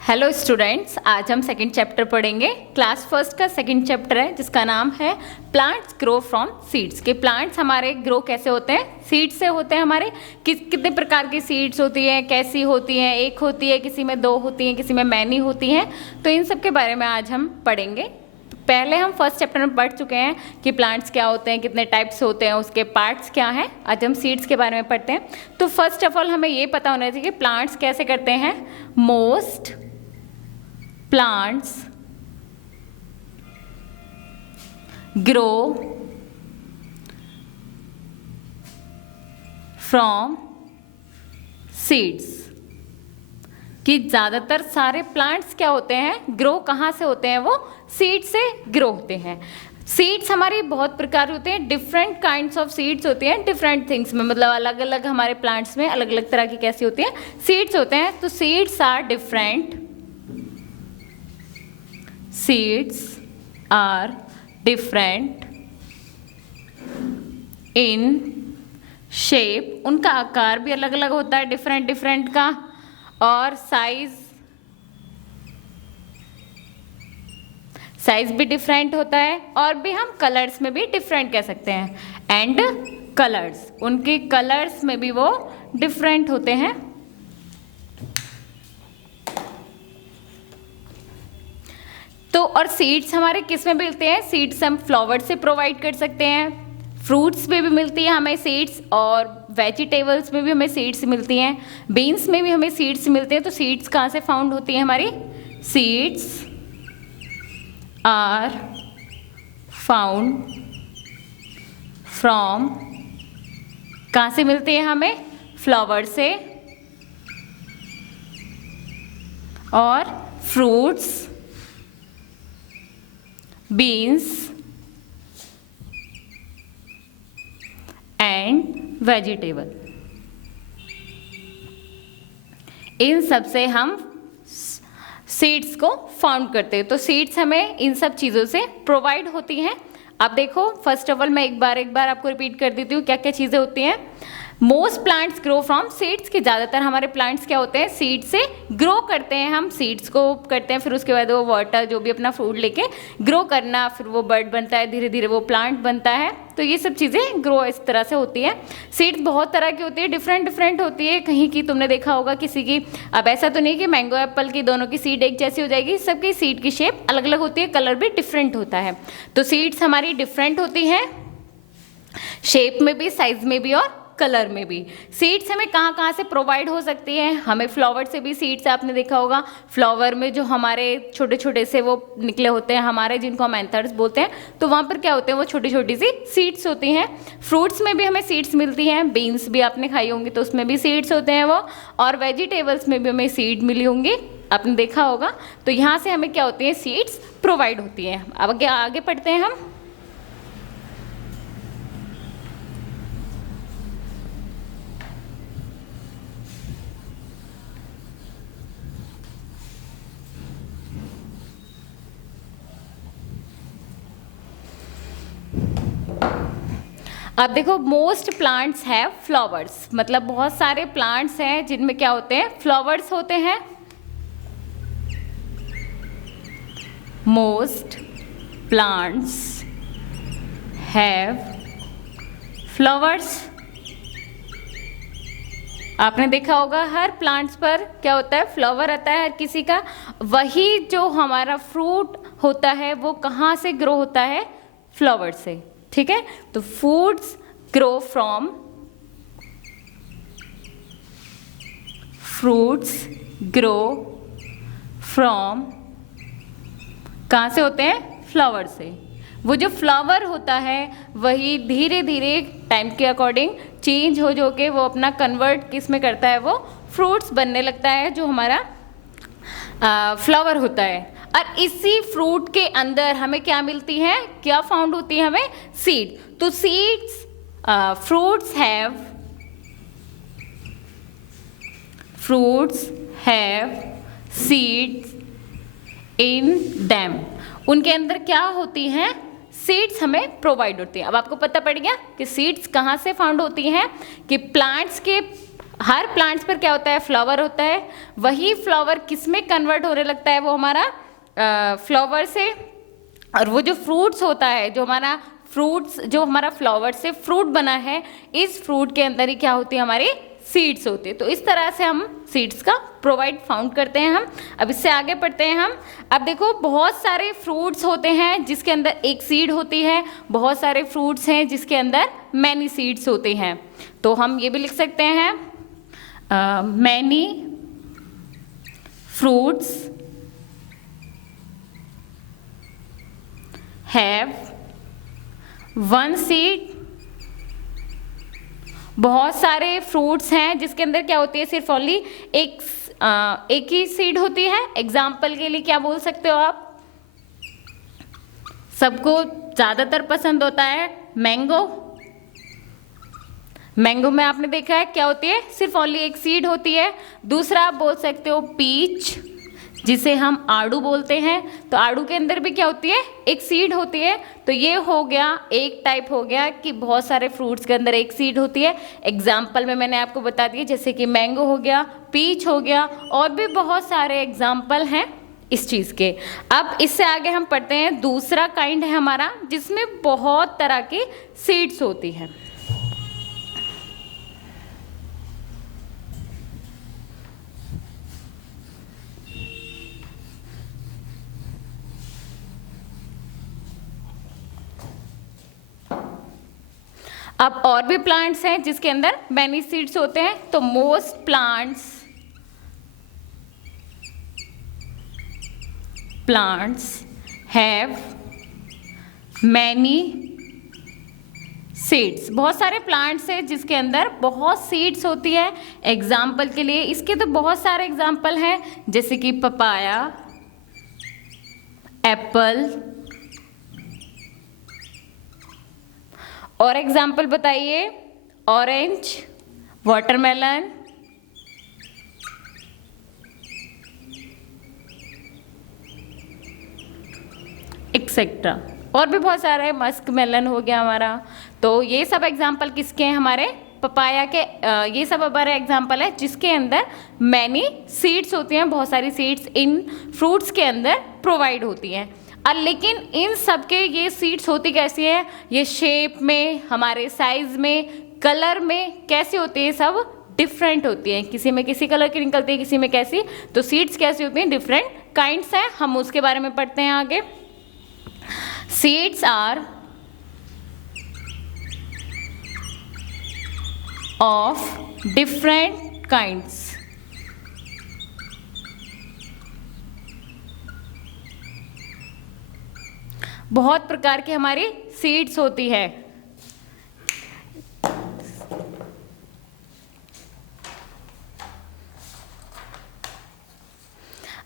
Hello students, आज हम second chapter पढ़ेंगे। क्लास फर्स्ट का सेकंड चैप्टर है जिसका नाम है प्लांट्स ग्रो फ्रॉम सीड्स। के प्लांट्स हमारे ग्रो कैसे होते हैं? सीड्स से होते हैं। हमारे कितने प्रकार की सीड्स होती हैं, कैसी होती हैं, एक होती है, किसी में दो होती हैं, किसी में मैनी होती हैं। तो इन सब के बारे में आज हम पढ़ेंगे। पहले हम फर्स्ट चैप्टर में पढ़ चुके हैं कि प्लांट्स क्या होते हैं, कितने टाइप्स होते हैं, उसके पार्ट्स क्या हैं। आज हम सीड्स के बारे में पढ़ते हैं। तो फर्स्ट ऑफ ऑल हमें ये पता होना चाहिए कि प्लांट्स कैसे करते हैं। Most plants grow from seeds। कि ज़्यादातर सारे प्लांट्स क्या होते हैं, ग्रो कहाँ से होते हैं? वो सीड से ग्रो होते हैं। सीड्स हमारी बहुत प्रकार होते हैं, डिफरेंट काइंड्स ऑफ सीड्स होती हैं डिफरेंट थिंग्स में, मतलब अलग अलग हमारे प्लांट्स में अलग अलग तरह की कैसी होती हैं सीड्स होते हैं। तो seeds are different, seeds are different in shape, उनका आकार भी अलग अलग होता है डिफरेंट डिफरेंट का, और साइज भी डिफरेंट होता है, और भी हम कलर्स में भी डिफरेंट कह सकते हैं। एंड कलर्स, उनके कलर्स में भी वो डिफरेंट होते हैं। तो और सीड्स हमारे किस में मिलते हैं? सीड्स हम फ्लावर से प्रोवाइड कर सकते हैं, फ्रूट्स में भी मिलती है हमें सीड्स, और वेजिटेबल्स में भी हमें सीड्स मिलती हैं, बीन्स में भी हमें सीड्स मिलते हैं। तो सीड्स कहाँ से फाउंड होती है हमारी? सीड्स आर फाउंड फ्रॉम, कहाँ से मिलती है हमें? फ्लावर से, और फ्रूट्स, बीन्स एंड वेजिटेबल, इन सब से हम सीड्स को फाउंड करते हैं। तो सीड्स हमें इन सब चीज़ों से प्रोवाइड होती हैं। अब देखो, फर्स्ट ऑफ ऑल मैं एक बार आपको रिपीट कर देती हूँ क्या क्या चीज़ें होती हैं। Most plants grow from seeds, के ज़्यादातर हमारे प्लांट्स क्या होते हैं? सीड से ग्रो करते हैं। हम सीड्स को करते हैं, फिर उसके बाद वो वाटर जो भी अपना फ्रूट लेके ग्रो करना, फिर वो बर्ड बनता है, धीरे धीरे वो प्लांट बनता है। तो ये सब चीज़ें ग्रो इस तरह से होती है। सीड्स बहुत तरह की होती है, डिफरेंट डिफरेंट होती है। कहीं की तुमने देखा होगा किसी की, अब ऐसा तो नहीं कि मैंगो एप्पल की दोनों की सीड एक जैसी हो जाएगी, सबकी सीड की शेप अलग अलग होती है, कलर भी डिफरेंट होता है। तो सीड्स हमारी डिफरेंट होती हैं, शेप में भी, साइज में भी, और कलर में भी। सीड्स हमें कहाँ कहाँ से प्रोवाइड हो सकती है? हमें फ्लावर से भी सीड्स, आपने देखा होगा फ्लावर में जो हमारे छोटे छोटे से वो निकले होते हैं हमारे, जिनको हम एंथर्स बोलते हैं, तो वहाँ पर क्या होते हैं? वो छोटी छोटी सी सीड्स होती हैं। फ्रूट्स में भी हमें सीड्स मिलती हैं, बीन्स भी आपने खाई होंगी तो उसमें भी सीड्स होते हैं वो, और वेजिटेबल्स में भी हमें सीड मिली होंगी, आपने देखा होगा। तो यहाँ से हमें क्या होती है? सीड्स प्रोवाइड होती हैं। अब आगे पढ़ते हैं हम। अब देखो, मोस्ट प्लांट्स हैव फ्लावर्स, मतलब बहुत सारे प्लांट्स हैं जिनमें क्या होते हैं? फ्लावर्स होते हैं। Most plants have flowers. आपने देखा होगा हर प्लांट्स पर क्या होता है? फ्लावर आता है हर किसी का। वही जो हमारा फ्रूट होता है वो कहाँ से ग्रो होता है? फ्लावर से, ठीक है। तो फ्रूट्स ग्रो फ्रॉम, कहाँ से होते हैं? फ्लावर से। वो जो फ्लावर होता है वही धीरे धीरे टाइम के अकॉर्डिंग चेंज हो के वो अपना कन्वर्ट किस में करता है? वो फ्रूट्स बनने लगता है, जो हमारा फ्लावर होता है। और इसी फ्रूट के अंदर हमें क्या मिलती है? क्या फाउंड होती है हमें? सीड। तो seeds, fruits have seeds in them, उनके अंदर क्या होती हैं? सीड्स हमें प्रोवाइड होती हैं। अब आपको पता पड़ गया कि सीड्स कहाँ से फाउंड होती हैं, कि प्लांट्स के हर प्लांट्स पर क्या होता है, फ्लावर होता है। वही फ्लावर किस में कन्वर्ट होने लगता है, वो हमारा फ्लावर से। और वो जो फ्रूट्स होता है, जो हमारा फ्लावर से फ्रूट बना है, इस फ्रूट के अंदर ही क्या होती है, हमारी सीड्स होती है। तो इस तरह से हम सीड्स का प्रोवाइड फाउंड करते हैं हम। अब इससे आगे पढ़ते हैं हम। अब देखो, बहुत सारे फ्रूट्स होते हैं जिसके अंदर एक सीड होती है, बहुत सारे फ्रूट्स हैं जिसके अंदर मैनी सीड्स होते हैं। तो हम ये भी लिख सकते हैं, many fruits have one seed. बहुत सारे फ्रूट्स हैं जिसके अंदर क्या होती है, सिर्फ ओनली एक ही सीड होती है। एग्जाम्पल के लिए क्या बोल सकते हो आप, सबको ज्यादातर पसंद होता है मैंगो। मैंगो में आपने देखा है क्या होती है, सिर्फ ओनली एक सीड होती है। दूसरा आप बोल सकते हो पीच, जिसे हम आड़ू बोलते हैं। तो आड़ू के अंदर भी क्या होती है, एक सीड होती है। तो ये हो गया, एक टाइप हो गया कि बहुत सारे फ्रूट्स के अंदर एक सीड होती है। एग्जाम्पल में मैंने आपको बता दिया, जैसे कि मैंगो हो गया, पीच हो गया, और भी बहुत सारे एग्जाम्पल हैं इस चीज़ के। अब इससे आगे हम पढ़ते हैं, दूसरा काइंड है हमारा जिसमें बहुत तरह की सीड्स होती है। अब और भी प्लांट्स हैं जिसके अंदर मैनी सीड्स होते हैं। तो most plants have many seeds. बहुत सारे प्लांट्स हैं जिसके अंदर बहुत सीड्स होती है। एग्जाम्पल के लिए इसके तो बहुत सारे एग्जाम्पल हैं, जैसे कि पपाया, एप्पल। और एग्जाम्पल बताइए, ऑरेंज, वाटरमेलन, एक्सेट्रा। और भी बहुत सारे, मस्क मेलन हो गया हमारा। तो ये सब एग्जाम्पल किसके हैं, हमारे पपाया के। ये सब हमारे एग्जाम्पल है जिसके अंदर मैनी सीड्स होती हैं। बहुत सारी सीड्स इन फ्रूट्स के अंदर प्रोवाइड होती हैं। लेकिन इन सब के ये सीड्स होती कैसी है, ये शेप में, हमारे साइज में, कलर में कैसी होती है, सब डिफरेंट होती हैं। किसी में किसी कलर की निकलती है, किसी में कैसी। तो सीड्स कैसी होती हैं, डिफरेंट काइंड्स हैं। हम उसके बारे में पढ़ते हैं आगे। Seeds are of different kinds. बहुत प्रकार की हमारी सीड्स होती है।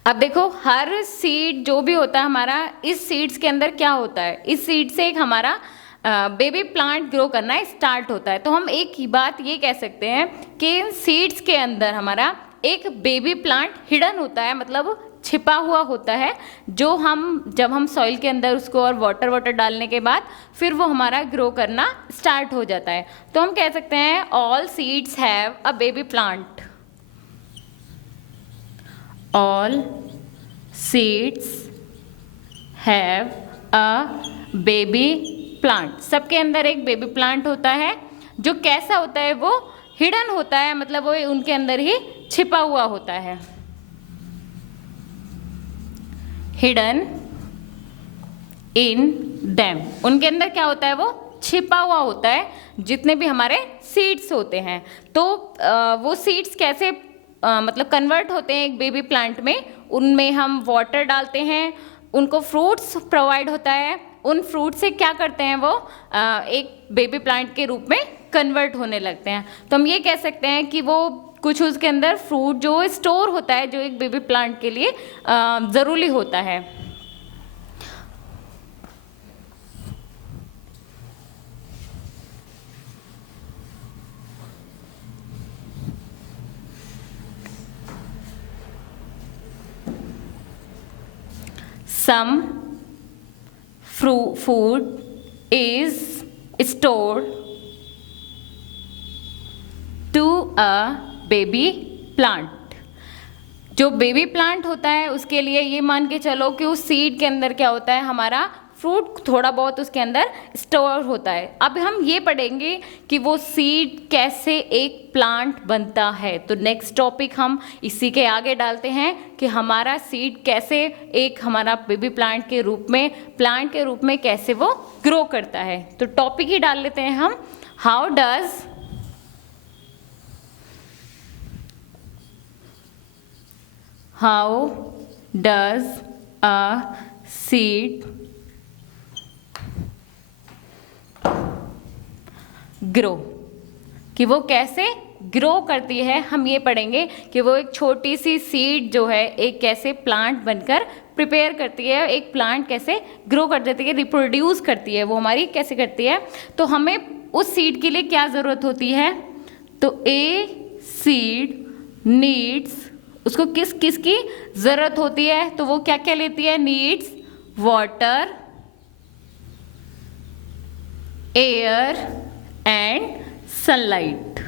अब देखो, हर सीड जो भी होता है हमारा, इस सीड्स के अंदर क्या होता है, इस सीड से एक हमारा बेबी प्लांट ग्रो करना स्टार्ट होता है। तो हम एक ही बात ये कह सकते हैं कि इन सीड्स के अंदर हमारा एक बेबी प्लांट हिडन होता है, मतलब छिपा हुआ होता है, जो जब हम सॉइल के अंदर उसको और वाटर डालने के बाद फिर वो हमारा ग्रो करना स्टार्ट हो जाता है। तो हम कह सकते हैं all seeds have a baby plant. All seeds have a baby plant. सबके अंदर एक बेबी प्लांट होता है, जो कैसा होता है, वो हिडन होता है, मतलब वो उनके अंदर ही छिपा हुआ होता है। हिडन इन देम, उनके अंदर क्या होता है, वो छिपा हुआ होता है, जितने भी हमारे सीड्स होते हैं। तो वो सीड्स कैसे मतलब कन्वर्ट होते हैं एक बेबी प्लांट में, उनमें हम वाटर डालते हैं, उनको फ्रूट्स प्रोवाइड होता है, उन फ्रूट से क्या करते हैं, वो एक बेबी प्लांट के रूप में कन्वर्ट होने लगते हैं। तो हम ये कह सकते हैं कि वो कुछ उसके अंदर फ्रूट जो स्टोर होता है, जो एक बेबी प्लांट के लिए ज़रूरी होता है। Some food is stored to a baby plant. जो बेबी प्लांट होता है उसके लिए ये मान के चलो कि उस सीड के अंदर क्या होता है, हमारा फ्रूट थोड़ा बहुत उसके अंदर स्टोर होता है। अब हम ये पढ़ेंगे कि वो सीड कैसे एक प्लांट बनता है। तो नेक्स्ट टॉपिक हम इसी के आगे डालते हैं कि हमारा सीड कैसे एक हमारा बेबी प्लांट के रूप में कैसे वो ग्रो करता है। तो टॉपिक ही डाल लेते हैं हम, how does a seed grow, कि वो कैसे ग्रो करती है। हम ये पढ़ेंगे कि वो एक छोटी सी सीड जो है एक कैसे प्लांट बनकर प्रिपेयर करती है, एक प्लांट कैसे ग्रो कर देती है, रिप्रोड्यूस करती है, वो हमारी कैसे करती है। तो हमें उस सीड के लिए क्या ज़रूरत होती है, तो ए सीड नीड्स, उसको किस किस की ज़रूरत होती है, तो वो क्या क्या लेती है, needs water, air and sunlight.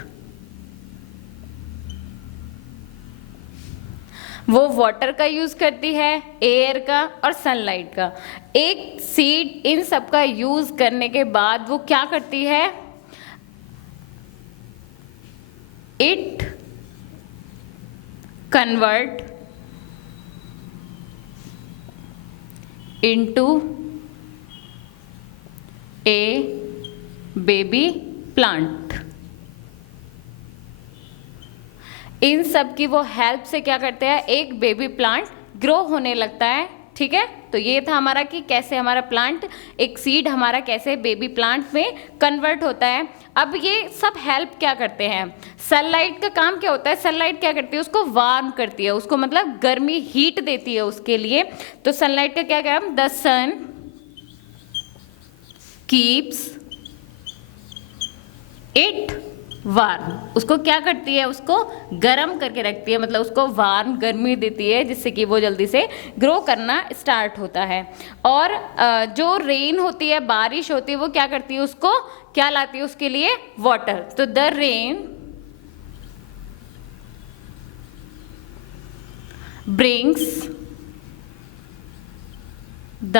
वो वाटर का यूज करती है, एयर का और सनलाइट का। एक सीड इन सब का यूज करने के बाद वो क्या करती है, it convert into a baby plant. इन सब की वो हेल्प से क्या करते हैं, एक बेबी प्लांट ग्रो होने लगता है। ठीक है, तो ये था हमारा कि कैसे हमारा प्लांट, एक सीड हमारा कैसे बेबी प्लांट में कन्वर्ट होता है। अब ये सब हेल्प क्या करते हैं, सनलाइट का काम क्या होता है, सनलाइट क्या करती है, उसको वार्म करती है, उसको मतलब गर्मी हीट देती है उसके लिए। तो सनलाइट का क्या काम, the sun keeps it warm, उसको क्या करती है, उसको गर्म करके रखती है, मतलब उसको वार्म गर्मी देती है, जिससे कि वो जल्दी से ग्रो करना स्टार्ट होता है। और जो रेन होती है, बारिश होती है, वो क्या करती है, उसको क्या लाती है उसके लिए, वाटर। तो the rain brings the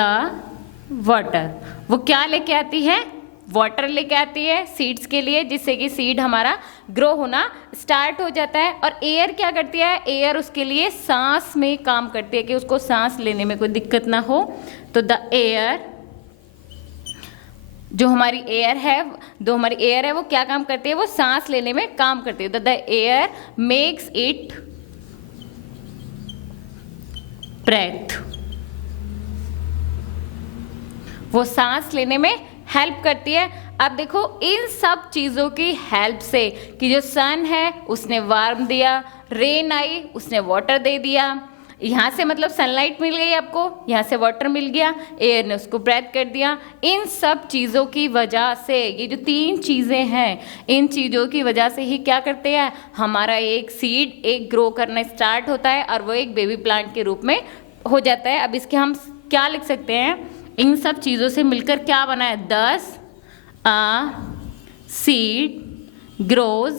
water, वो क्या लेके आती है, वाटर लेके आती है सीड्स के लिए, जिससे कि सीड हमारा ग्रो होना स्टार्ट हो जाता है। और एयर क्या करती है, एयर उसके लिए सांस में काम करती है कि उसको सांस लेने में कोई दिक्कत ना हो। तो द एयर, जो हमारी एयर है वो क्या काम करती है, वो सांस लेने में काम करती है। तो the air makes it breath, वो सांस लेने में हेल्प करती है। अब देखो इन सब चीज़ों की हेल्प से कि जो सन है उसने वार्म दिया, रेन आई उसने वाटर दे दिया, यहाँ से मतलब सनलाइट मिल गई आपको, यहाँ से वाटर मिल गया, एयर ने उसको ब्रेथ कर दिया। इन सब चीज़ों की वजह से, ये जो तीन चीज़ें हैं, इन चीज़ों की वजह से ही क्या करते हैं, हमारा एक सीड एक ग्रो करना स्टार्ट होता है और वो एक बेबी प्लांट के रूप में हो जाता है। अब इसके हम क्या लिख सकते हैं, इन सब चीज़ों से मिलकर क्या बना है, दस सीड ग्रोज।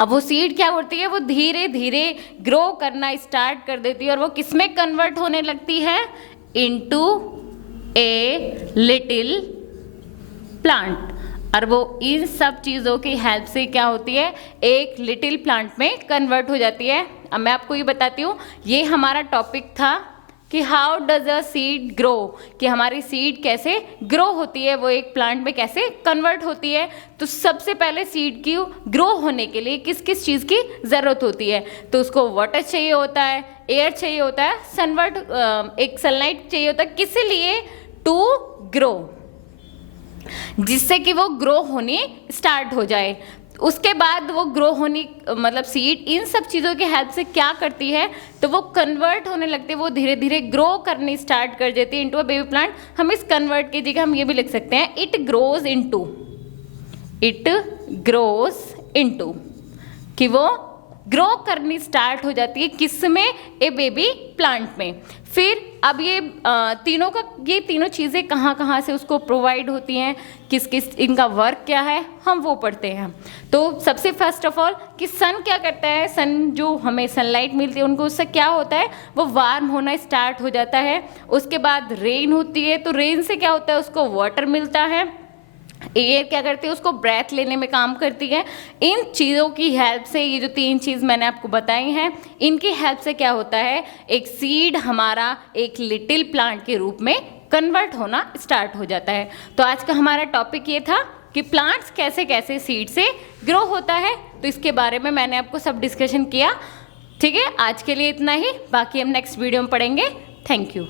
अब वो सीड क्या होती है, वो धीरे धीरे ग्रो करना स्टार्ट कर देती है और वो किस में कन्वर्ट होने लगती है, इनटू ए लिटिल प्लांट। और वो इन सब चीज़ों की हेल्प से क्या होती है, एक लिटिल प्लांट में कन्वर्ट हो जाती है। अब मैं आपको ये बताती हूँ, ये हमारा टॉपिक था कि how does a seed grow, कि हमारी सीड कैसे ग्रो होती है, वो एक प्लांट में कैसे कन्वर्ट होती है। तो सबसे पहले सीड की ग्रो होने के लिए किस किस चीज़ की ज़रूरत होती है, तो उसको वाटर चाहिए होता है, एयर चाहिए होता है, एक सनलाइट चाहिए होता है, किस लिए, टू ग्रो, जिससे कि वो ग्रो होनी स्टार्ट हो जाए। उसके बाद वो ग्रो होनी मतलब सीड इन सब चीज़ों की हेल्प से क्या करती है, तो वो कन्वर्ट होने लगती है, वो धीरे धीरे ग्रो करनी स्टार्ट कर देती है इनटू अ बेबी प्लांट। हम इस कन्वर्ट की जगह हम ये भी लिख सकते हैं, इट ग्रोज इनटू, कि वो ग्रो करनी स्टार्ट हो जाती है, किसमें, ए बेबी प्लांट में। फिर अब ये तीनों चीज़ें कहाँ कहाँ से उसको प्रोवाइड होती हैं, किस किस इनका वर्क क्या है, हम वो पढ़ते हैं। तो सबसे फर्स्ट ऑफ ऑल कि सन क्या करता है, सन जो हमें सनलाइट मिलती है उनको, उससे क्या होता है, वो वार्म होना स्टार्ट हो जाता है। उसके बाद रेन होती है, तो रेन से क्या होता है, उसको वाटर मिलता है। एयर क्या करती है, उसको ब्रेथ लेने में काम करती है। इन चीज़ों की हेल्प से, ये जो 3 चीज़ मैंने आपको बताई हैं, इनकी हेल्प से क्या होता है, एक सीड हमारा एक लिटिल प्लांट के रूप में कन्वर्ट होना स्टार्ट हो जाता है। तो आज का हमारा टॉपिक ये था कि प्लांट्स कैसे कैसे सीड से ग्रो होता है। तो इसके बारे में मैंने आपको सब डिस्कशन किया। ठीक है, आज के लिए इतना ही, बाकी हम नेक्स्ट वीडियो में पढ़ेंगे। Thank you.